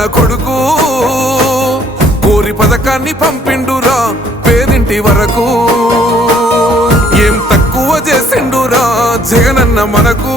రాజన్న కొడుకు. కోరి పథకాన్ని పంపిండురా పేదింటి వరకు. ఏం తక్కువ చేసిండురా జగనన్న మనకు.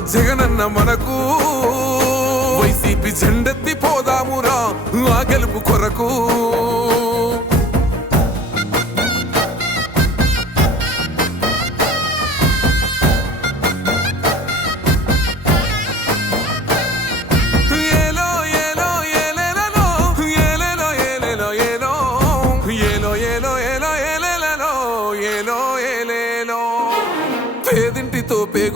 జగనన్న మనకు. వైసీపీ జెండెత్తి పోదామురా ఆ గెలుపు కొరకు.